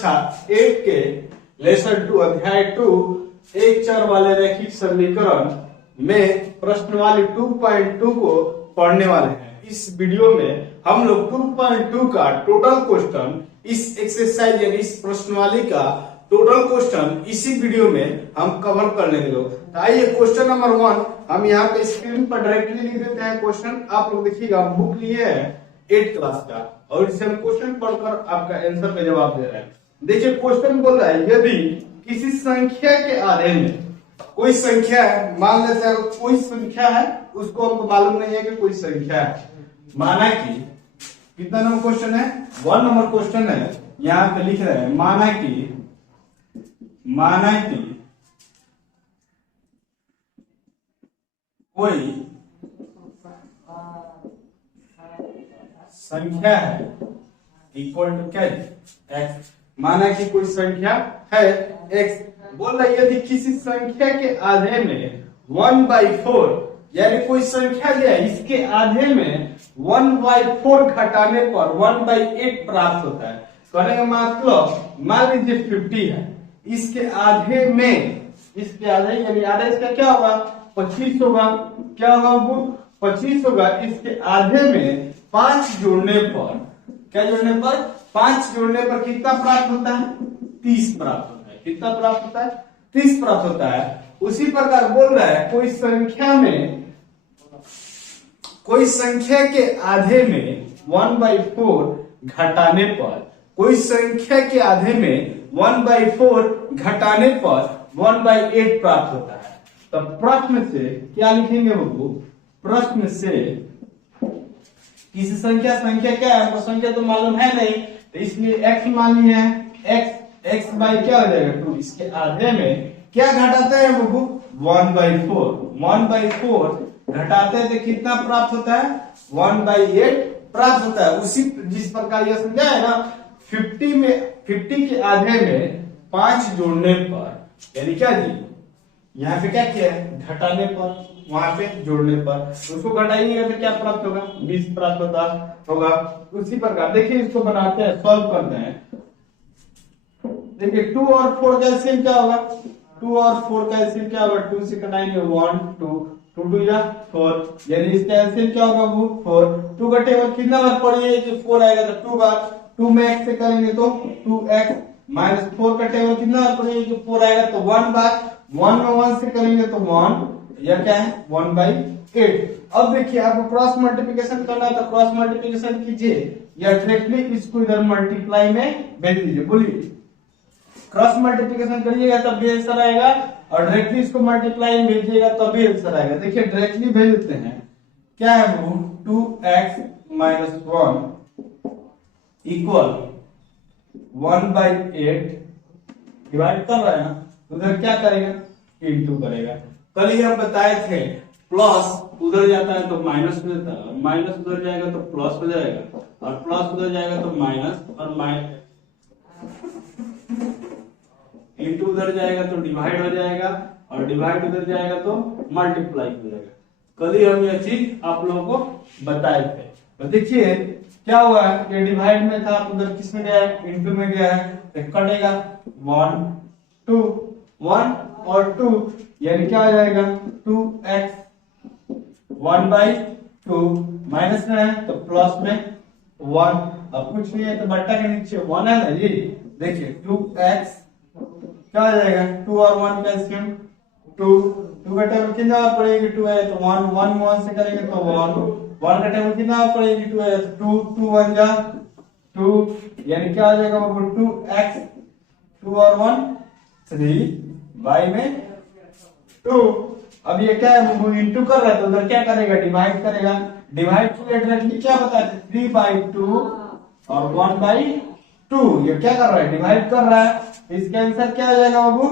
कक्षा 8 के लेसन 2 अध्याय 2 एक चर वाले रैखिक समीकरण में प्रश्नवाली 2.2 को पढ़ने वाले हैं। इस वीडियो में हम लोग 2.2 का टोटल क्वेश्चन, इस एक्सरसाइज यानी इस प्रश्नवाली का टोटल क्वेश्चन इसी वीडियो में हम कवर करने के लोग। तो आइए क्वेश्चन नंबर 1 हम यहाँ पे स्क्रीन पर डायरेक्टली लिख देते हैं। क्वेश्चन आप लोग देखिएगा, बुक लिए है 8th क्लास का और इससे हम क्वेश्चन पढ़कर आपका आंसर पे जवाब दे रहे हैं। देखिए क्वेश्चन बोल रहा है, यदि किसी संख्या के आधे में कोई संख्या है, मान लेते हैं कोई संख्या है, उसको हमको मालूम नहीं है कि कोई संख्या है, माना कि कितना नंबर क्वेश्चन है, 1 नंबर क्वेश्चन है, यहाँ पे लिख रहे हैं माना कि कोई संख्या है इक्वल टू क्या एक्स, माना कि कोई संख्या है एक्स। बोल रहा है यदि किसी संख्या के आधे में 1/4 यानी कोई संख्या जो है इसके आधे में 1/4 घटाने पर 1/8 प्राप्त होता है। कहने का मतलब मान लीजिए 50 है, इसके आधे में, इसके आधे यानी आधा इसका क्या होगा 25 होगा, क्या होगा वो 25 होगा। इसके आधे में 5 जोड़ने पर, क्या जोड़ने पर 5 जोड़ने पर कितना प्राप्त होता है 30 प्राप्त होता है। कितना प्राप्त होता है 30 प्राप्त होता है। उसी प्रकार बोल रहा है कोई संख्या के आधे में 1/4 घटाने पर, कोई संख्या के आधे में 1/4 घटाने पर 1/8 प्राप्त होता है। तो प्रश्न से क्या लिखेंगे बब्बू, प्रश्न से किसी संख्या क्या है, हमको संख्या तो मालूम है नहीं, तो इसलिए x मान लिया है, x बाई क्या हो जाएगा 2, इसके आधे में क्या घटाते हैं बब्बू 1/4 घटाते हैं तो कितना प्राप्त होता है 1/8 प्राप्त होता है। उसी जिस प्रकार यह समझा है ना, 50 के आधे में 5 जोड़ने पर, यानी क्या जी यहाँ पे क्या किया है घटाने पर, वहां पे जोड़ने पर, उसको घटाएंगे तो क्या प्राप्त होगा 20 प्राप्त होगा। उसी प्रकार देखिए इसको बनाते हैं, सॉल्व करते हैं। देखिए 2 और 4 का एलसीएम क्या होगा, 2 और 4 का एलसीएम क्या होगा, 2 से कटाएंगे 1 2 2 2 या 4, यानी इसका एलसीएम क्या होगा वो 4। 2 का टेबल कितना बार पढ़िए कि 4 आएगा तो 2 बार, 2 में x से करेंगे तो 2x माइनस 4 का टेबल कितना बार पढ़िए कि 4 आएगा तो 1 बार, 1 में 1 से करेंगे तो 1, या क्या है 1/8। अब देखिए आपको क्रॉस मल्टीप्लिकेशन करना है तो क्रॉस मल्टीप्लिकेशन कीजिए या डायरेक्टली इसको इधर मल्टीप्लाई में भेज दीजिए। बोलिए क्रॉस मल्टीप्लिकेशन करिएगा तब भी आंसर आएगा और डायरेक्टली इसको मल्टीप्लाई में भेजिएगा तब भी आंसर आएगा। देखिए डायरेक्टली भेज देते हैं, क्या है वो 2x माइनस 1 इक्वल 1/8 डिवाइड कर रहे हैं ना, उधर क्या करेगा इंटू करेगा। कल ही हम बताए थे प्लस उधर जाता है तो माइनस हो जाता है, माइनस उधर जाएगा तो प्लस हो जाएगा और प्लस उधर जाएगा तो माइनस, और माइनस इंटू उधर जाएगा तो डिवाइड हो जाएगा और डिवाइड उधर जाएगा तो मल्टीप्लाई हो जाएगा। कल ही हम यह चीज आप लोगों को बताए थे। तो देखिए क्या हुआ है, ये डिवाइड में था उधर किस में गया है इंटू में गया है, तो कटेगा 1 2 1 और 2, यानी क्या हो जाएगा 2x 1/2 माइनस में है तो प्लस में 1, अब कुछ नहीं है तो बट्टा के नीचे 1 है ना जी। देखिए 2x क्या हो जाएगा 2 और 1 का एलसीएम 2 का टेबल कितना पड़ेगी 2 है तो 1 में 1 से करेंगे तो 1 का टेबल कितना पड़ेगी 2 है तो 2 1 जा 2, यानी क्या हो जाएगा 2x 2 और 1 3 y में 2। अब ये क्या है वो इंटू कर रहा है तो उधर क्या करेगा डिवाइड करेगा, डिवाइड टू डायरेक्टली क्या बताते 3/2 और 1/2, ये क्या कर रहा है डिवाइड कर रहा है। इसका आंसर क्या हो जाएगा बाबू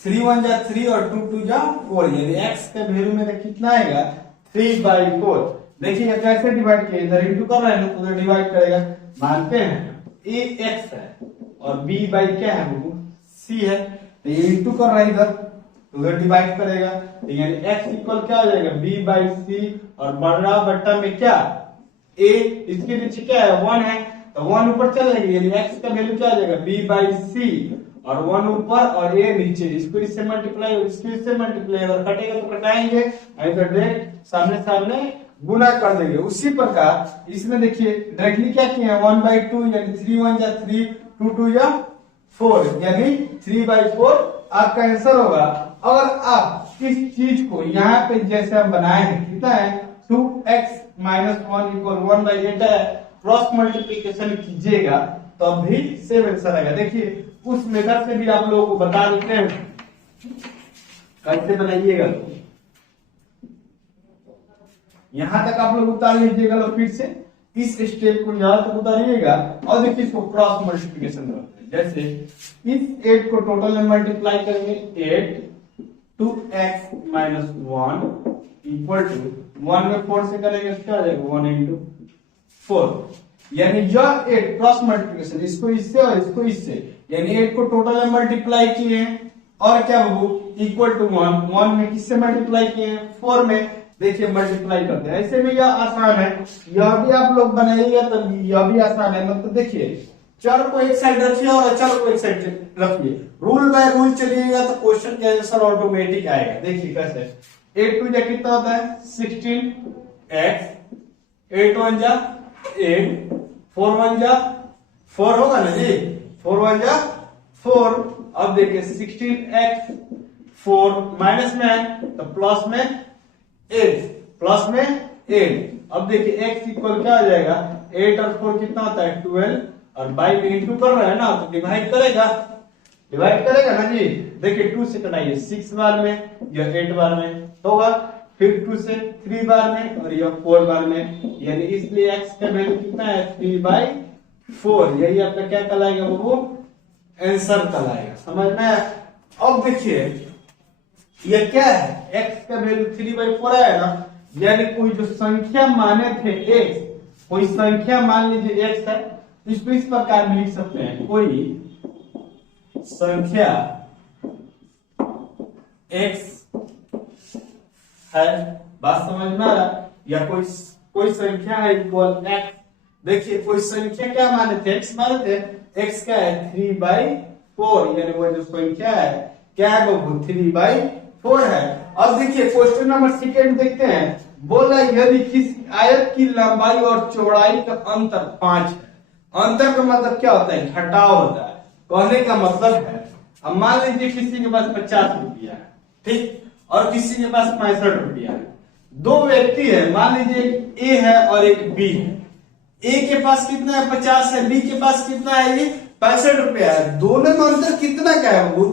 3 1 जा 3 और 2 2 जा 4, यानी x के वैल्यू में कितना आएगा 3/4। देखिए कैसे डिवाइड किया, इधर इंटू कर रहा है ना तो उधर डिवाइड करेगा। मानते हैं a x है और b बाई क्या है बाबू c है, तो ये इंटू कर रहा है इधर उधर डिवाइड करेगा, यानी x इक्वल क्या हो जाएगा b/c और बड़ा बट्टा में क्या a, इसके नीचे क्या है 1 है तो 1 ऊपर चला जाएगा, यानी x का वैल्यू क्या आ जाएगा b/c, और 1 ऊपर और a नीचे, इसको इससे मल्टीप्लाई इसको इससे मल्टीप्लाई, अगर कटेगा तो कटाएंगे, नहीं तो डायरेक्ट सामने सामने गुना कर देंगे। उसी प्रकार इसमें देखिए डायरेक्टली क्या किए हैं 1/2, यानी 3 1 जा 3, 2 2 या 4, यानी 3/4 आपका आंसर होगा। अगर आप इस चीज को यहाँ पे जैसे हम बनाए हैं, कितना है 2x - 1 = 1/8 है, क्रॉस मल्टीप्लीकेशन कीजिएगा तो भी सेम आंसर आएगा। देखिए उस मेथड से भी आप लोगों को बता देते हैं कैसे बनाइएगा। यहां तक आप लोग उतार लीजिएगा, तो फिर से इस स्टेप को यहां तक उतारिएगा और देखिए इसको क्रॉस मल्टीप्लीकेशन करते हैं। जैसे इस 8 को टोटल में मल्टीप्लाई करेंगे, 8 2x - 1 = 1 में 4 से करेंगे तो क्या आ जाएगा 1 × 4, यानी यह 8 क्रॉस मल्टीप्लीकेशन, इसको इससे और इसको इससे, यानी 8 को टोटल में मल्टीप्लाई किए हैं और क्या बाबू इक्वल टू 1, 1 में किससे मल्टीप्लाई किए हैं 4 में, देखिए मल्टीप्लाई करते हैं। ऐसे में यह आसान है, यह भी आप लोग बनाइएगा तो यह भी आसान है। मतलब देखिए चर को एक साइड रखिए और अचर को एक साइड रखिए, रूल बाय रूल चलिएगा तो क्वेश्चन का आंसर ऑटोमेटिक आएगा। देखिए कैसे 8 2 जा कितना होता है 16x, 8 1 जा 8, 4 1 जा 4 होगा ना जी, 4 1 जा 4। अब देखिए 16x 4 माइनस में है तो प्लस में 8, प्लस में 8। अब देखिए x इक्वल क्या आ जाएगा 8 और 4 कितना होता है 12, और बाई में इंटू कर रहा है ना तो डिवाइड करेगा ना जी। देखिए 2 से कटाइए 6 बार में, यह 8 बार में होगा, फिर 2 से 3 बार में और यह 4 बार में, यानी इसलिए x का वैल्यू कितना है 3/4। यही आपका क्या कहलाएगा वो आंसर कहलाएगा, समझ में। अब देखिए ये क्या है x का वैल्यू 3/4 है ना, यानी कोई जो संख्या माने थे x, कोई संख्या मान लीजिए x है, इसको इस प्रकार में लिख सकते हैं, कोई संख्या x है, बात समझ में आ रहा, या कोई संख्या है इक्वल x। देखिए कोई संख्या क्या माने थे x माने थे, x का है 3/4, यानी वो जो संख्या है क्या है वो 3/4 है। अब देखिए क्वेश्चन नंबर 2 देखते हैं, बोला यदि किसी आयत की लंबाई और चौड़ाई का अंतर 5 है, अंतर का मतलब क्या होता है घटाव होता है, कहने का मतलब है अब मान लीजिए किसी के पास 50 रुपया है, ठीक, और किसी के पास 65 रुपया है, दो व्यक्ति है, मान लीजिए एक ए है और एक बी है, ए के पास कितना है 50 है, बी के पास कितना है ये 65 रुपया है, दोनों में अंतर कितना का है वो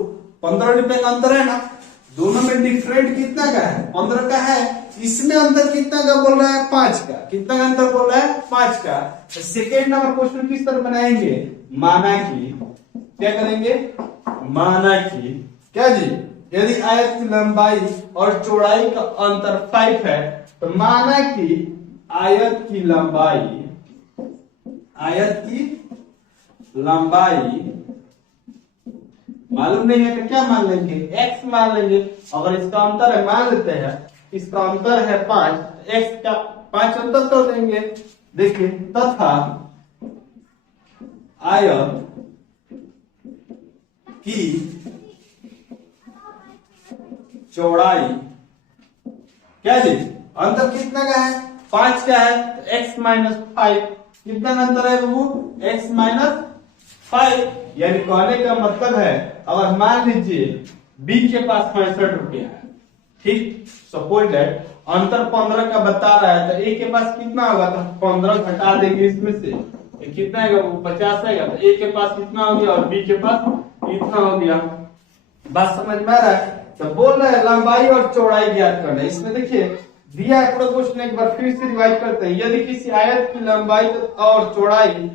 15 रुपए का अंतर है ना, दोनों में डिफरेंट कितना का है 15 का है, इसमें अंतर कितना का बोल रहा है 5 का, कितना का अंतर बोल रहा है 5 का। तो सेकेंड नंबर क्वेश्चन किस तरह बनाएंगे, माना कि क्या करेंगे, माना कि क्या जी यदि आयत की लंबाई और चौड़ाई का अंतर 5 है, तो माना कि आयत की लंबाई मालूम नहीं है तो क्या मान लेंगे x मान लेंगे, अगर इसका अंतर है मान लेते हैं इसका अंतर है 5, x का 5 अंतर कर देंगे। देखिए तथा आयत की चौड़ाई क्या जी अंतर कितना का है 5 का है, तो x - 5 कितना का अंतर है वो x - 5, यानी कहने का मतलब है अगर मान लीजिए b के पास 65 रुपया है, ठीक, सपोज दैट अंतर 15 का बता रहा है, तो a के पास कितना होगा, तो 15 घटा देंगे इसमें से, कितना है वो 50 है, तो a के पास कितना हो गया और b के पास कितना हो गया, बात समझ में आ रहा है। तो बोल रहे हैं लंबाई और चौड़ाई ज्ञात करना है। इसमें देखिए दिया है पूरा क्वेश्चन, एक बार फिर से रिवाइज करते हैं, यदि किसी आयत की लंबाई और चौड़ाई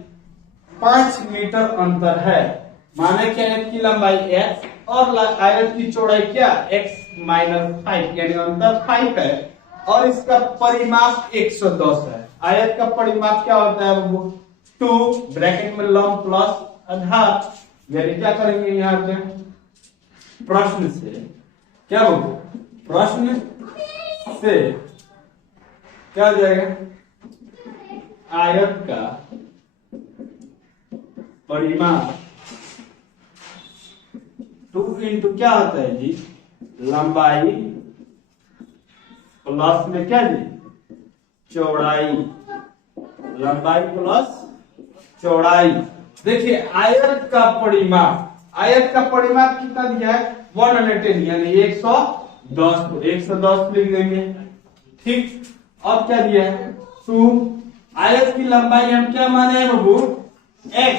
5 मीटर अंतर है, माने कि आयत की लंबाई x और आयत की चौड़ाई क्या x - 5, यानी अंतर 5 है, और इसका परिमाप 110 है। आयत का परिमाप क्या होता है वो 2 ब्रैकेट में लंब प्लस आधार, यानी क्या करेंगे यहाँ पे प्रश्न से क्या होगा, प्रश्न से क्या हो जाएगा आयत का परिमाप 2 इंटू क्या होता है जी, लंबाई प्लस में क्या जी, चौड़ाई, लंबाई प्लस चौड़ाई। देखिए आयत का परिमाप कितना दिया है, 110 यानी 110 लिख देंगे। ठीक, अब क्या दिया है 2, आयत की लंबाई हम क्या माने हैं बाबू, x,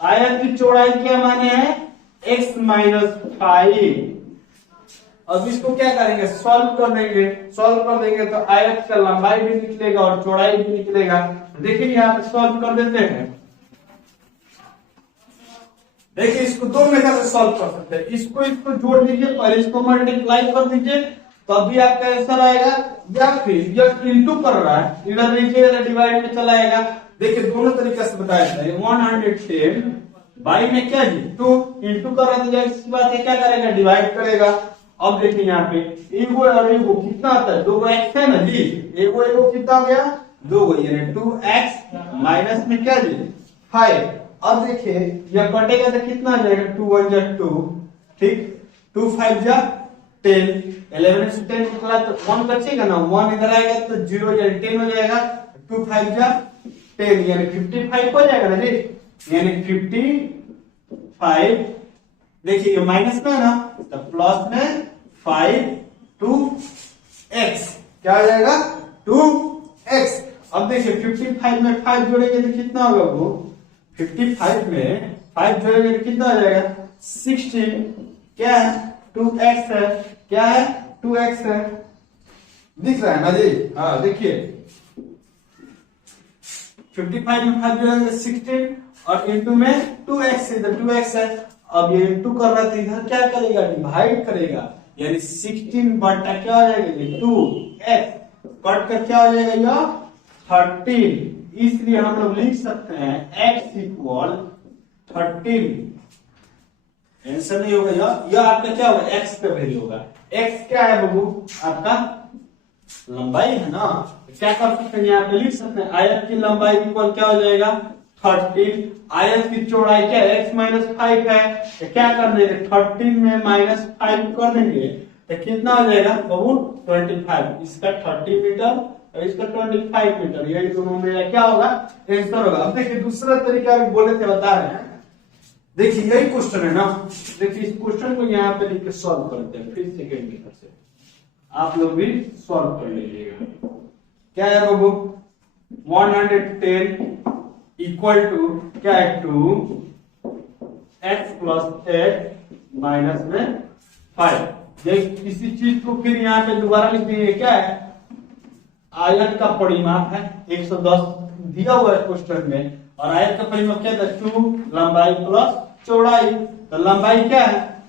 आयत की चौड़ाई क्या माने हैं, x माइनस 5। अब इसको क्या करेंगे, सॉल्व कर देंगे तो आयत का लंबाई भी निकलेगा और चौड़ाई भी निकलेगा। देखिए यहाँ पे सॉल्व कर देते हैं। देखिए इसको दो मेथड से सॉल्व कर सकते हैं, इसको जोड़ दीजिए, पहले इसको मल्टीप्लाई कर दीजिए तब भी आपका आंसर आएगा, या फिर यह इंटू कर रहा है इधर नीचे इधर डिवाइड में चला आएगा। देखिए दोनों तरीके से बताया जाता है। 110 बाई में क्या जी 2 इंटू कर रहा है, इसके बाद क्या करेगा, डिवाइड करेगा। अब देखिए यहाँ पे एगो और एगो कितना आता है, 2x है ना जी, एगो कितना हो गया, 2 यानी 2x माइनस में क्या जी 5। अब देखिए यह कटेगा तो कितना आ जाएगा, 2 1 जा 2, ठीक, 2 5 जा 10, 11 से 10 निकला तो 1 बचेगा ना, 1 इधर आएगा तो 0 यानी 10 हो जाएगा, 2 5 जा 10 यानी 55 हो जाएगा ना जी, यानी 55। देखिए ये माइनस में है ना तो प्लस में 5 2x क्या हो जाएगा 2x। अब देखिए 55 में 5 जोड़ेंगे तो कितना होगा वो, 55 में 5 जोड़ेंगे तो कितना हो जाएगा 16, क्या है 2x है, क्या है 2x है, दिख रहा है ना जी। हाँ देखिए 55 में 5 जोड़ेंगे 16 और इंटू में 2x, इधर 2x है। अब ये इंटू कर रहा था इधर क्या करेगा, डिवाइड करेगा, यानी 16 बटा क्या हो जाएगा 2x, कट कर क्या हो जाएगा यह 13। इसलिए हम लोग लिख सकते हैं x इक्वल 13। आंसर नहीं होगा यह आपका क्या होगा, x का वैल्यू होगा। x क्या है बाबू, आपका लंबाई है ना, क्या कर सकते हैं यहाँ पे लिख सकते हैं आयत की लंबाई इक्वल क्या हो जाएगा 13, आयत की चौड़ाई क्या है x माइनस 5 है, तो क्या कर देंगे 13 में माइनस 5 कर देंगे तो कितना हो जाएगा बाबू 25, इसका 30 मीटर और इसका 25 मीटर, यही दोनों में क्या होगा आंसर होगा। अब देखिए दूसरा तरीका बोले थे बता रहे हैं, देखिए यही क्वेश्चन है ना, देखिए इस क्वेश्चन को यहाँ पे लिख के सॉल्व करते हैं फिर सेकेंड मेथड से, आप लोग भी सॉल्व कर लीजिएगा। क्या है बाबू 110 इक्वल टू क्या है 2x प्लस 8 माइनस में 5। ये किसी चीज को फिर यहाँ पे दोबारा लिख देंगे, क्या है आयत का परिमाप है 110 दिया हुआ है क्वेश्चन में, और आयत का परिमाप क्या था 2 लंबाई प्लस चौड़ाई, तो लंबाई क्या है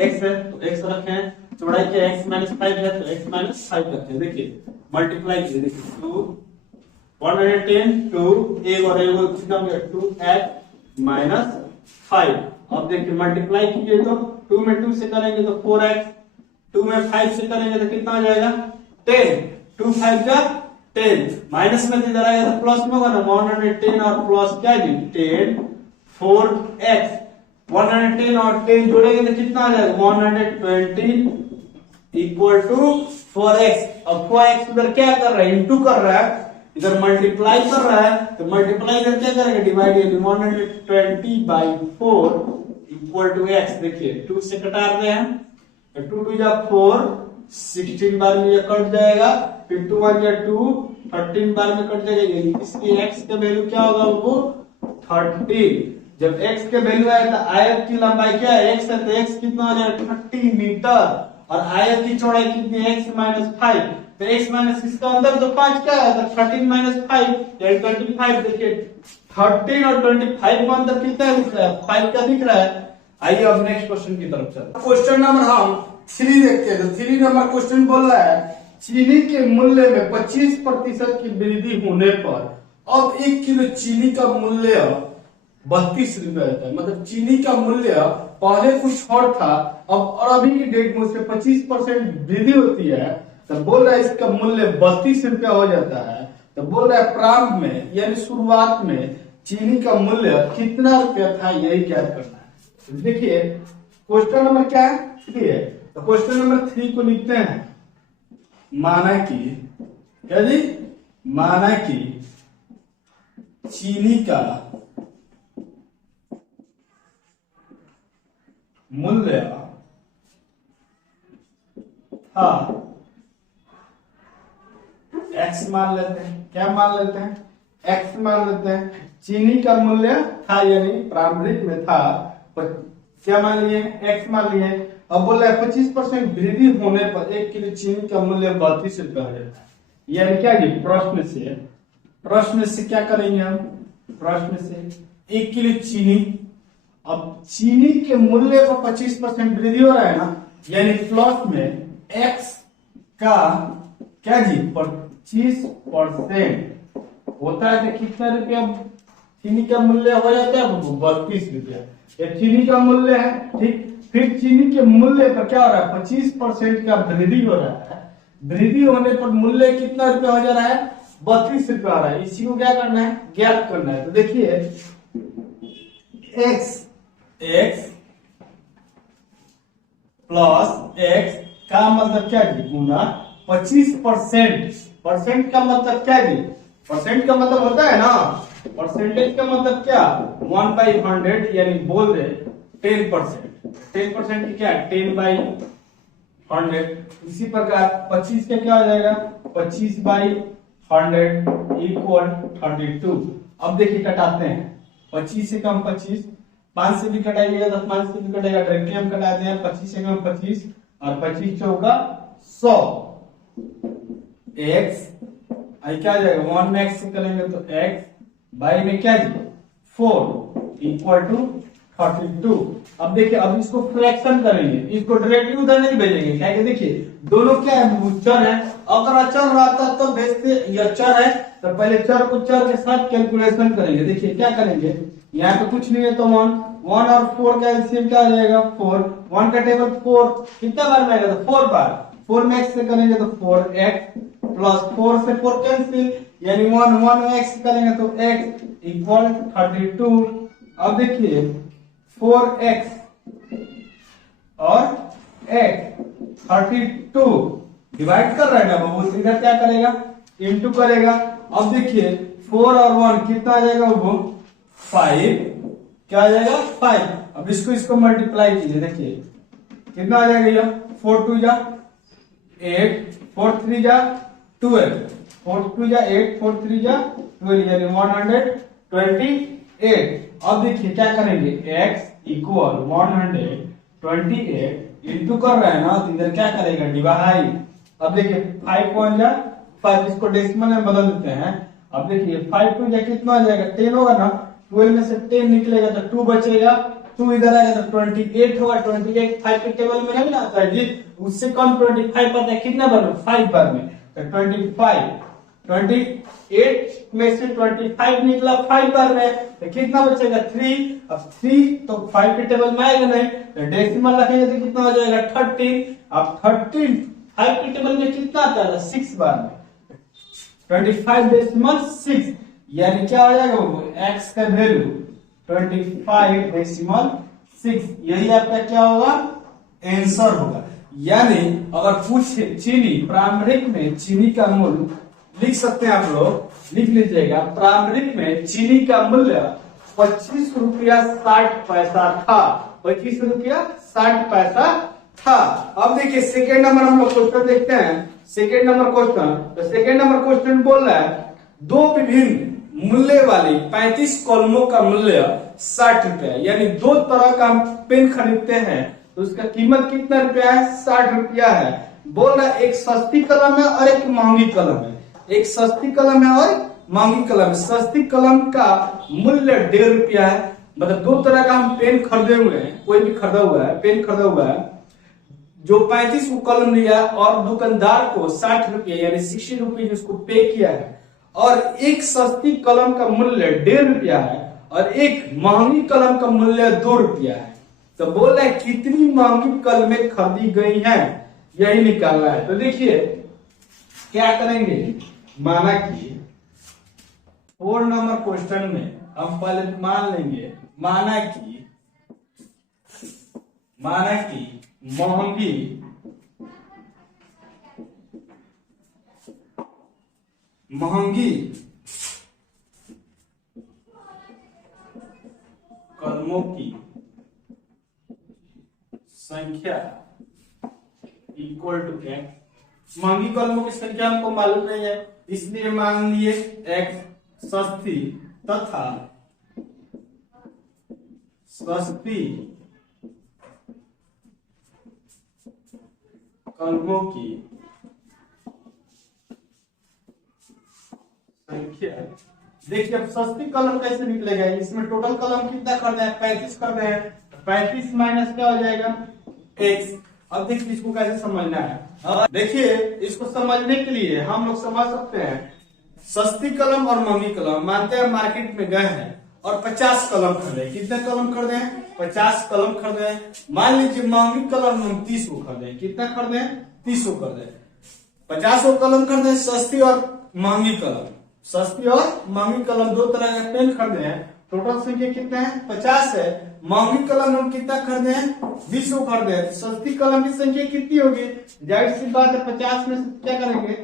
x है तो x रखे हैं, चौड़ाई क्या x माइनस 5 है तो x माइनस 5 रखे हैं। देखिए मल्टीप्लाई कीजिए, देखिए 2 110 2 एक और एक कितना हो गया 2x माइनस 5। अब देखिए मल्टीप्लाई कीजिए तो 2 में 2 से करेंगे तो 4x, 2 में 5 से करेंगे तो कितना हो जाएगा 10, 2 5 जा 10, माइनस में इधर आएगा तो प्लस में होगा ना 110 और प्लस क्या है 10 4x, 110 और 10 जोड़ेंगे तो कितना आ जाएगा 120 इक्वल टू 4x। अब 4x उधर क्या कर रहा है इंटू कर रहा है, इधर मल्टीप्लाई कर रहा है तो मल्टीप्लाई करके क्या करेंगे divide, 120 by 4 equal to x। देखिए 2 से कटा रहे हैं 2 2 जा 4, 16 बार में ये कट जाएगा, फिर 2 1 जा 2, 13 बार में कट जाएगा, इसलिए x का वैल्यू क्या होगा वो 30। जब x के वैल्यू आए तो आयत की लंबाई क्या है x है तो x कितना हो जाएगा 30 मीटर, और आयत की चौड़ाई कितनी है x माइनस 5, तो x माइनस इसका अंदर तो 5 क्या है तो 13 माइनस 5 यानी 25। देखिए 13 और 25 का अंदर कितना दिख रहा है 5 का दिख रहा है। आइए अब नेक्स्ट क्वेश्चन की तरफ चलते, क्वेश्चन नंबर हम 3 देखते हैं। तो 3 नंबर क्वेश्चन बोल रहा है चीनी के मूल्य में 25% की वृद्धि होने पर अब 1 किलो चीनी का मूल्य 32 रुपए होता है। मतलब चीनी का मूल्य पहले कुछ और था, अब और अभी की डेट में उससे 25% वृद्धि होती है, तो बोल रहा है इसका मूल्य 32 रुपया हो जाता है। तो बोल रहा है प्रारंभ में यानी शुरुआत में चीनी का मूल्य कितना रुपया था यही ज्ञात करना है। तो देखिए क्वेश्चन नंबर क्या है, 3 है। तो क्वेश्चन नंबर 3 को लिखते हैं, माना कि क्या जी, माना कि चीनी का मूल्य था एक्स मान लेते हैं, क्या मान लेते हैं, एक्स मान लेते हैं। चीनी का मूल्य था यानी प्रारंभिक में था, पर क्या मान लिए, एक्स मान लिए। अब बोल रहा है 25% वृद्धि होने पर 1 किलो चीनी का मूल्य 32 रुपया हो जाता है। यानी क्या जी, प्रश्न से क्या करेंगे हम, प्रश्न से 1 किलो चीनी, अब चीनी के मूल्य पर 25% वृद्धि हो रहा है ना, यानी प्लस में एक्स का क्या जी 25% होता है तो कितना रुपया चीनी का मूल्य हो जाता है, 32 रुपया। ये चीनी का मूल्य है, ठीक। फिर चीनी के मूल्य पर क्या हो रहा है, 25% का वृद्धि हो रहा है। वृद्धि होने पर मूल्य कितना रुपया हो जा रहा है, 32 रुपया आ रहा है। इसी को क्या करना है, ज्ञात करना है। तो देखिए x प्लस x का मतलब क्या जी, गुना 25%। परसेंट का मतलब क्या जी, परसेंट का मतलब होता है ना, परसेंटेज का मतलब क्या, 1/100 यानी बोल दे 10%। 10% की क्या, 10/100। इसी प्रकार 25 का क्या हो जाएगा, 25/100 इक्वल 32। अब देखिए कटाते हैं, 25 से कम 25, 5 से भी कटाइएगा तो 5 से भी कटेगा, डायरेक्टली हम कटाते हैं 25 से कम 25 और 25 चौका 100। x क्या आ जाएगा, 1 में x से करेंगे तो x बाई में क्या जी 4 इक्वल टू 32। अब देखिए, अब इसको फ्रैक्शन करेंगे, इसको डायरेक्टली उधर नहीं भेजेंगे, क्या कि देखिए दोनों क्या है, चर है। अगर अचर रहता तो भेजते, ये चर है तो पहले चर को चर के साथ कैलकुलेशन करेंगे। देखिए क्या करेंगे, यहाँ पे कुछ नहीं है तो 1 और 4 का एलसीएम क्या आ जाएगा, 4। 1 का टेबल 4 कितना बार में आएगा, तो 4 बार। 4 में x से करेंगे तो 4x प्लस 4 से 4 कैंसिल, यानी 1 में x से करेंगे तो x इक्वल 32। अब देखिए 4x और x 32 डिवाइड कर रहा है ना बाबू, सीधा क्या करेगा, इनटू करेगा। अब देखिए 4 और 1 कितना आ जाएगा बाबू, 5, क्या आ जाएगा 5। अब इसको मल्टीप्लाई कीजिए, देखिए कितना आ जाएगा, ये 4 2 जा 8, 4 3 जा 12, 4 2 जा 8, 4 3 जा 12 यानी 128। अब देखिए क्या करेंगे, x इक्वल 128 इंटू कर रहे हैं ना, तो इधर क्या करेगा, डिवाइड। अब देखिए 5 कौन जा 5, इसको डेसिमल में बदल देते हैं। अब देखिए 5 2 जा कितना आ जाएगा, 10 होगा ना, 12 में से 10 निकलेगा तो 2 बचेगा, 2 इधर आएगा तो 28 होगा। 28 5 के टेबल में नहीं आता है जी, उससे कम 25 पता है कितना बार में, 5 बार में। तो 28 में से 25 निकला 5 बार में, तो कितना बचेगा 3। अब 3 तो 5 के टेबल में आएगा नहीं, तो डेसिमल रखेंगे तो कितना हो जाएगा 13। अब 13 5 के टेबल में कितना आता है, 6 बार में, 25.6 यानी क्या हो जाएगा वो, x का वैल्यू 25.6। यही आपका क्या होगा, आंसर होगा। यानी अगर पूछ चीनी, प्रारंभिक में चीनी का मूल्य लिख सकते हैं आप लोग, लिख लीजिएगा, प्रारंभिक में चीनी का मूल्य 25 रुपया 60 पैसा था, 25 रुपया 60 पैसा था। अब देखिए सेकेंड नंबर हम लोग क्वेश्चन देखते हैं, सेकेंड नंबर क्वेश्चन। तो सेकेंड नंबर क्वेश्चन बोल रहा है, दो विभिन्न मूल्य वाली 35 कलमों का मूल्य 60 रुपया, यानी दो तरह का पेन खरीदते हैं तो उसका कीमत कितना रुपया है, 60 रुपया है। बोल रहा है एक सस्ती कलम है और एक महंगी कलम है, एक सस्ती कलम है और महंगी कलम है। सस्ती कलम का मूल्य 1.5 रुपया है, मतलब दो तरह का हम पेन खरीदे हुए हैं, कोई भी खरीदा हुआ है, पेन खरीदा हुआ है, जो 35 को कलम लिया और दुकानदार को 60 रुपया यानी 60 रुपीज उसको पे किया है, और एक सस्ती कलम का मूल्य 1.5 रुपया है और एक महंगी कलम का मूल्य 2 रुपया है। तो बोल रहा है कितनी महंगी कलमें खरीदी गई हैं, यही निकालना है। तो देखिए क्या करेंगे, माना कि 4 नंबर क्वेश्चन में हम पहले मान लेंगे, माना कि महंगी कलमों की संख्या इक्वल टू एक्स। महंगी कलमों की संख्या हमको मालूम नहीं है, इसलिए मान लिए एक्स सस्ती तथा सस्ती कलमों की संख्या। देखिए अब सस्ती कलम कैसे निकलेगा, इसमें टोटल कलम कितना कर रहे हैं, 35 कर रहे हैं, 35 माइनस क्या हो जाएगा x। अब देखिए इसको कैसे समझना है। देखिए इसको समझने के लिए हम लोग समझ सकते हैं, सस्ती कलम और महंगी कलम मानते हैं मार्केट में गए हैं और 50 कलम खरीदे। कितने कलम खरीदे हैं, 50 कलम खरीदे हैं। मान लीजिए महंगी कलम हम 30 को खरीदे, कितना खरीदे हैं, 30 को खरीदे। 50 कलम खरीदे, सस्ती और महंगी कलम। सस्ती और महंगी कलम दो तरह का पेन खरीदे हैं, टोटल संख्या कितना है 50 है। महंगी कलम हम कितना खरीदे हैं, 20 को खरीदे हैं। सस्ती कलम की संख्या कितनी होगी, जाहिर सी बात है 50 में से क्या करेंगे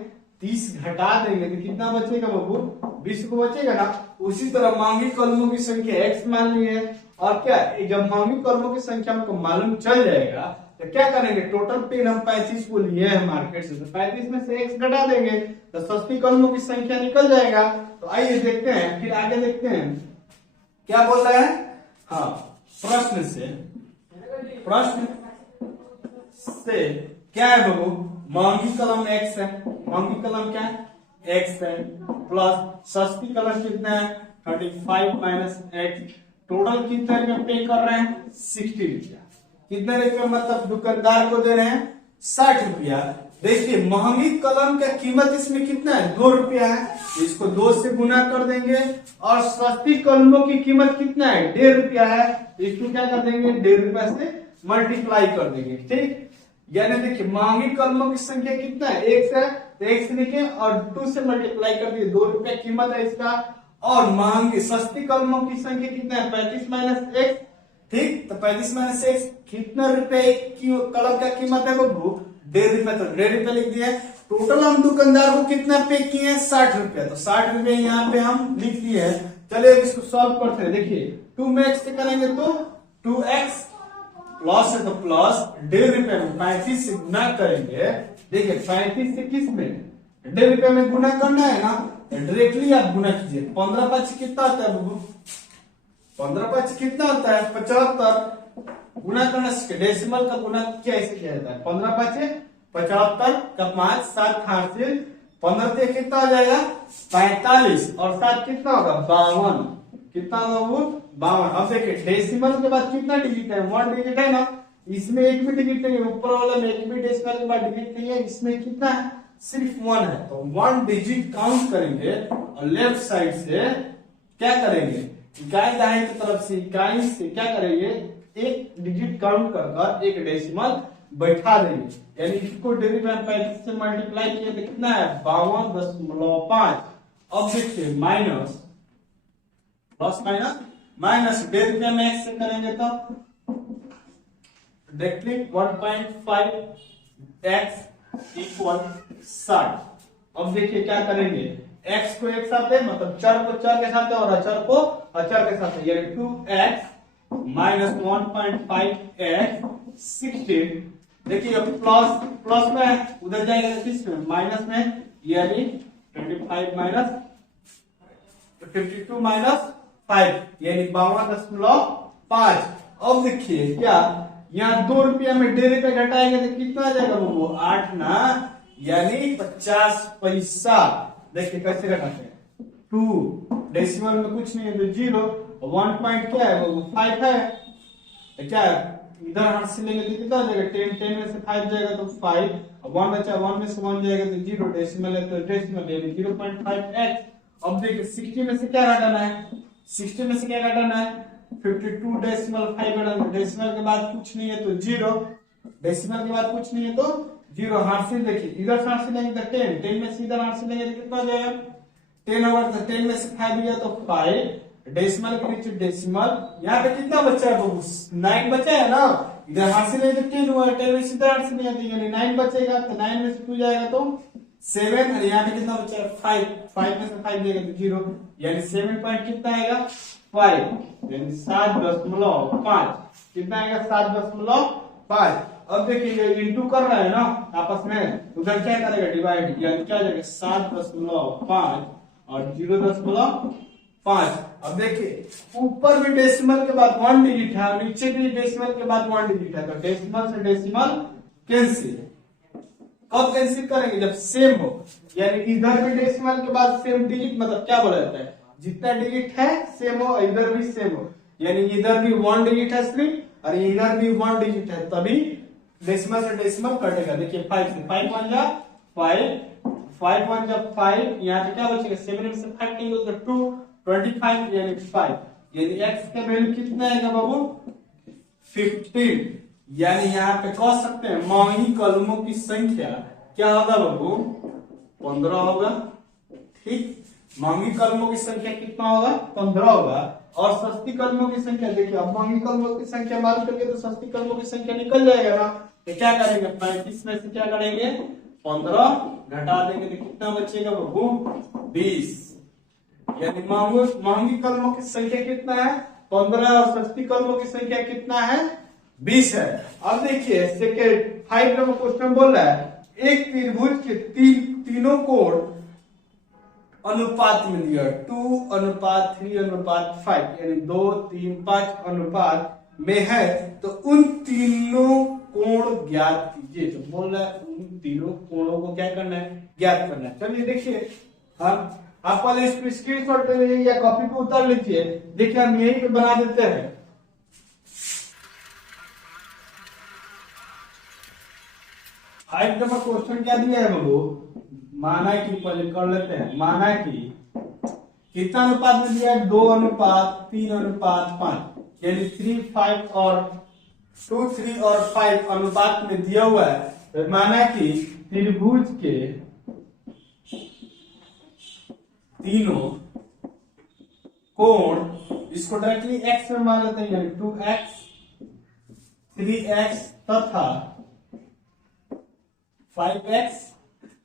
30 घटा देंगे तो कितना बचेगा बाबू, 20 को बचेगा ना। उसी तरह महंगी कलमों की संख्या x मान ली है, और क्या जब महंगी कलमों की संख्या हमको मालूम चल जाएगा तो क्या करेंगे, टोटल पेन हम 35 को लिए हैं मार्केट से, तो 35 में से x घटा देंगे तो सस्ती कलमों की संख्या निकल जाएगा। तो आइए देखते हैं, फिर आगे देखते हैं क्या बोल रहा है। हाँ, प्रश्न से क्या है बाबू, महंगी कलम x है, महंगी कलम क्या है x है, प्लस सस्ती कलम कितना है 35 माइनस x। टोटल कितना रुपया पे कर रहे हैं 60 रुपया। कितने रुपया मतलब दुकानदार को दे रहे हैं 60 रुपया। देखिए महंगी कलम का कीमत इसमें कितना है 2 रुपया है, इसको 2 से गुना कर देंगे। और सस्ती कलमों की कीमत कितना है 1.5 रुपया है, इसको क्या कर देंगे 1.5 रुपया से मल्टीप्लाई कर देंगे। ठीक, यानी देखिए महंगी कलमों की संख्या कितना है x है, तो x लिखे और 2 से मल्टीप्लाई कर दिए, 2 रुपया कीमत है इसका। और महंगी सस्ती कलमों की संख्या कितना है 35 माइनस x। ठीक, तो 35 माइनस x कितना रुपए की कलम का कीमत है बाबू 1.5 रुपया, तो 1.5 रुपया लिख दिया। टोटल हम दुकानदार को कितना पे किए हैं 60 रुपया, तो 60 रुपये यहाँ पे हम लिख दिए हैं। चलिए इसको सॉल्व करते हैं। देखिए 2 में x से करेंगे तो 2x प्लस है तो प्लस 1.5 रुपया में 35 से गुना करेंगे। देखिए 35 से किस में 1.5 रुपया में गुना करना है ना, डायरेक्टली आप गुना कीजिए। 15 5 कितना आता है बाबू, 15 5 कितना आता है 75। गुना करना डेसिमल का गुना कैसे किया जाता है, 15 5 75 का 5 7 हासिल 15 से कितना आ जाएगा 45 और 7 कितना होगा 52। कितना होगा वो 52। अब देखिए डेसिमल के बाद कितना डिजिट है 1 डिजिट है ना, इसमें एक भी डिजिट नहीं है, ऊपर वाला में एक भी डेसिमल के बाद डिजिट नहीं है, इसमें कितना है सिर्फ 1 है। तो 1 डिजिट काउंट करेंगे और लेफ्ट साइड से क्या करेंगे, इकाई दाएं की तरफ से इकाई से क्या करेंगे एक डिजिट काउंट कर एक डेसिमल बैठा देंगे। यानी इसको 35 से मल्टीप्लाई किया तो कितना है 52.5। अब देखिए माइनस प्लस माइनस माइनस 1.5 रुपया में x से करेंगे तो डायरेक्टली 1.5 x इक्वल 60। अब देखिए क्या करेंगे, x को एक साथ है मतलब चर को चर के साथ है और अचर को अचर के साथ है, यानी 2x माइनस 1.5 x 16। देखिए अब प्लस प्लस में उधर जाएगा किस में माइनस में, यानी 25 माइनस 52 माइनस 5 यानी 52.5। अब देखिए क्या यहाँ 2 रुपया में 1.5 रुपया घटाएंगे तो कितना आ जाएगा वो 8 ना, यानी 50 पैसा। देखिए कैसे घटाते हैं, 2 डेसिमल में कुछ नहीं है तो 0, 1 पॉइंट क्या है वो 5 है, तो क्या इधर हाथ से लेंगे तो कितना आ जाएगा 10, 10 में से 5 जाएगा तो 5, 1 बचा 1 में से 1 जाएगा तो 0, डेसिमल है तो डेसिमल यानी 0.5x। अब देखिए 60 में से क्या घटाना है, 60 में से क्या घटाना है 52 डेसिमल 5 घटाना, डेसिमल के बाद कुछ नहीं है तो 0, डेसिमल के बाद कुछ नहीं है तो 0। हाथ से देखिए इधर से हाथ से लेंगे तो 10, 10 में से इधर हाथ से लेंगे तो कितना हो जाएगा 10 होगा, तो 10 में से 5 दिया तो 5 डेसिमल के नीचे डेसिमल। यहाँ पे कितना बचा है बाबू? 9 बचा है ना। इधर हाथ से नहीं तो 10 हुआ, 10 में सीधा हाथ से नहीं आती, यानी 9 बचेगा, तो 9 में से 2 जाएगा तो 7, और यहाँ पे कितना बचा है? 5, 5 में से 5 जाएगा तो 0, यानी 7 पॉइंट कितना आएगा? 5, यानी 7.5। कितना आएगा? 7.5। अब देखिए इंटू कर रहा है ना आपस में, उधर क्या करेगा? डिवाइड, यानी क्या जाएगा? 7.5 और 0.5। अब देखिए ऊपर भी डेसिमल के बाद 1 डिजिट है और नीचे भी डेसिमल के बाद 1 डिजिट है, तो डेसिमल से डेसिमल कैंसिल। कब कैंसिल करेंगे? जब सेम हो, यानी इधर भी डेसिमल के बाद सेम डिजिट, मतलब क्या बोला जाता है? जितना डिजिट है सेम हो, इधर भी सेम हो, यानी इधर भी 1 डिजिट है सिर्फ और इधर भी 1 डिजिट है, तभी डेसिमल से डेसिमल कटेगा। देखिए 5 से 5 बन जा 5, 5 1 जा 5, यहाँ पे क्या बचेगा? 7 में से 5 नहीं होगा 2, 25 यानी 5, यानी x का वैल्यू कितना आएगा बाबू? 15। यानी यहाँ पे कह सकते हैं माही कलमों की संख्या क्या होगा बाबू? 15 होगा। ठीक, मांगी कलमों की संख्या कितना होगा? 15 होगा। और सस्ती कलमों की संख्या देखिए, अब मांगी कलमों की संख्या मालूम करके तो सस्ती कलमों की संख्या निकल जाएगा ना, तो क्या करेंगे? 35 में से क्या करेंगे? 15 घटा देंगे तो कितना बचेगा बाबू? 20। यानी मांगी कलमों की संख्या कितना है? 15, और सस्ती कलमों की संख्या कितना है? 20 है। अब देखिए सेकेंड 5 नंबर क्वेश्चन बोल रहा है एक त्रिभुज के तीनों कोण अनुपात में दिया 2:3:5, यानी 2 3 5 अनुपात में है, तो उन तीनों कोण ज्ञात कीजिए। तो बोल रहा है उन तीनों कोणों को क्या करना है? ज्ञात करना है। चलिए देखिए, हम आप पहले इसको स्क्रीनशॉट ले लीजिए या कॉपी पे उतार लीजिए। देखिए हम यही पे बना देते हैं। फाइव नंबर क्वेश्चन क्या दिया है बाबू? माना कि, पहले कर लेते हैं, माना कि कितना अनुपात में दिया है? 2:3:5, यानी 3 5 और 2 3 और 5 अनुपात में दिया हुआ है। तो माना कि त्रिभुज के तीनों कोण, इसको डायरेक्टली x में मान लेते हैं, यानी 2x 3x तथा 5x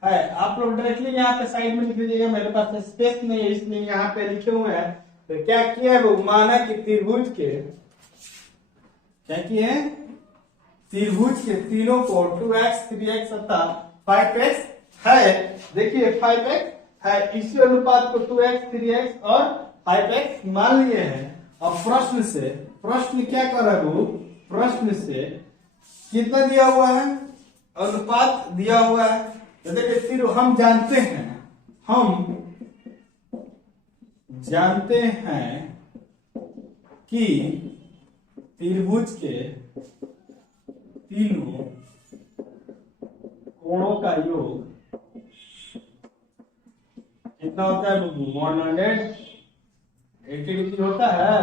है। आप लोग डायरेक्टली यहाँ पे साइड में लिख लीजिएगा, मेरे पास स्पेस नहीं है इसलिए यहाँ पे लिखे हुए हैं। तो क्या किया है वो? माना कि त्रिभुज के, क्या किए हैं? त्रिभुज के तीनों को 2x 3x तथा 5x है। देखिए 5x है, इसी अनुपात को 2x 3x और 5x मान लिए हैं। अब प्रश्न क्या कर रहा है वो? प्रश्न से कितना दिया हुआ है? अनुपात दिया हुआ है। तो देखिए फिर हम जानते हैं कि त्रिभुज के तीनों कोणों का योग कितना होता है बाबू? 180 डिग्री होता है।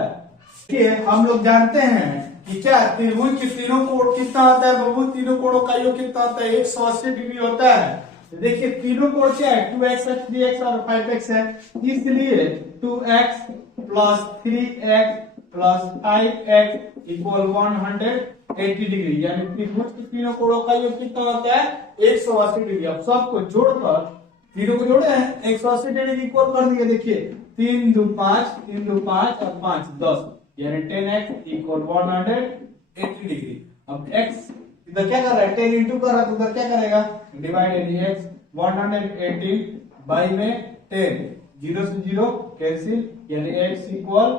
देखिए हम लोग जानते हैं कि क्या त्रिभुज के तीनों कोण कितना होता है बाबू? तीनों कोणों का योग कितना होता है? 180 डिग्री होता है। तो देखिए तीनों कोण क्या है? 2x है, 3x और 5x है, इसलिए 2x plus 3x plus 5x equal 180 degree, यानी त्रिभुज के तीनों कोणों का योग कितना होता है? 180 डिग्री। अब सबको जोड़कर, तीनों को जोड़े हैं, 180 डिग्री इक्वल कर दिए। देखिए 3 2 5, 3 2 5 और 5 10, यानी 10x इक्वल 180 डिग्री। अब x इधर क्या कर रहा है? 10 इंटू कर रहा है, तो उधर क्या करेगा? डिवाइड, यानी x 180 बाई में 10, 0 से 0 कैंसिल, यानी x इक्वल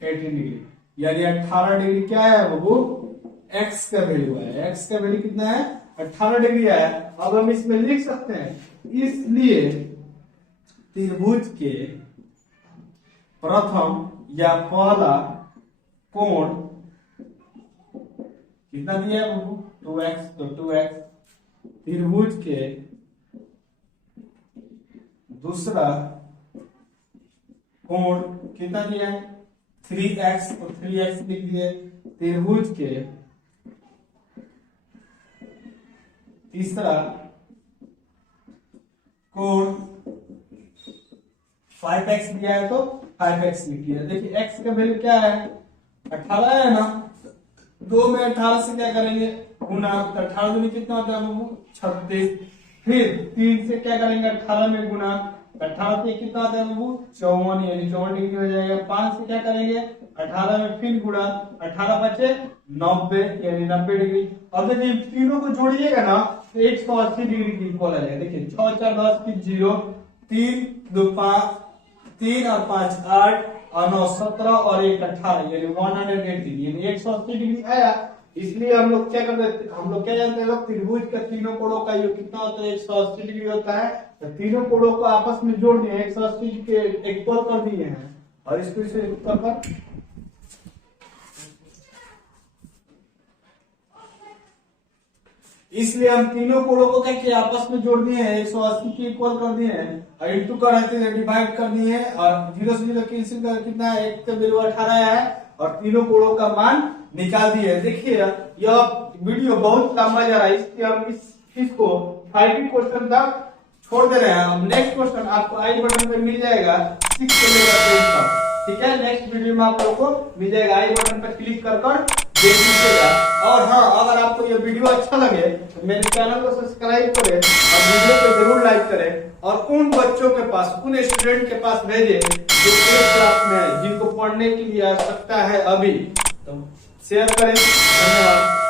18 डिग्री, यानी 18 डिग्री क्या है बाबू? x का वैल्यू है। x का वैल्यू कितना है? 18 डिग्री है। अब हम इसमें लिख सकते हैं, इसलिए त्रिभुज के प्रथम या पहला कोण कितना दिया है बाबू? 2x, तो 2x। त्रिभुज के दूसरा कोण कितना दिया है? 3x, तो 3x लिख दिए। त्रिभुज के तीसरा कोण 5x दिया है तो 5x लिखिए। देखिए x का वैल्यू क्या है 18 है ना, 2 में 18 से क्या करेंगे गुना, तो 18 दूनी कितना होता है बाबू 36। फिर 3 से क्या करेंगे 18 में गुना, 18 से कितना आता है बाबू 54 यानी 54 डिग्री हो जाएगा। 5 से क्या करेंगे 18 में फिर गुणा, 18 बचे 90 यानी 90 डिग्री। अब देखिए तीनों को जोड़िएगा ना तो 180 डिग्री की इक्वल आ जाएगा। देखिए 6 4 10 की 0, 3 2 5, 3 और 5 8 और 9 17 और 1 18 यानी 180 यानी 180 डिग्री आया। इसलिए हम लोग क्या करते हैं, हम लोग क्या जानते हैं लोग, त्रिभुज का तीनों कोणों का योग कितना होता है 180 डिग्री होता है। तो तीनों कोणों को आपस में जोड़ दिए 180 के इक्वल कर दिए हैं और इसको इसे इक्वल कर, इसलिए हम तीनों कोणों को क्या किया आपस में जोड़ दिए हैं 180 के इक्वल कर दिए हैं और इंटू कर रहते हैं डिवाइड कर दिए हैं और 0 से 0 कैंसिल कर कितना है 1 का वैल्यू 18 है और तीनों कोणों का मान निकाल दिए। देखिए यह वीडियो बहुत लंबा जा रहा है इसलिए हम इसको 5 क्वेश्चन तक छोड़ दे रहे हैं। अब नेक्स्ट क्वेश्चन आपको आई बटन पे मिल जाएगा 6 से लेकर 10 तक, ठीक है। नेक्स्ट वीडियो में आप लोगों को मिल जाएगा, आई बटन पर क्लिक कर देख लीजिएगा। और हाँ, अगर आपको ये वीडियो अच्छा लगे तो मेरे चैनल को सब्सक्राइब करें और वीडियो को जरूर लाइक करें और उन बच्चों के पास, उन स्टूडेंट के पास भेजें जो 8th क्लास में है, जिनको पढ़ने की आवश्यकता है अभी, तो शेयर करें। धन्यवाद।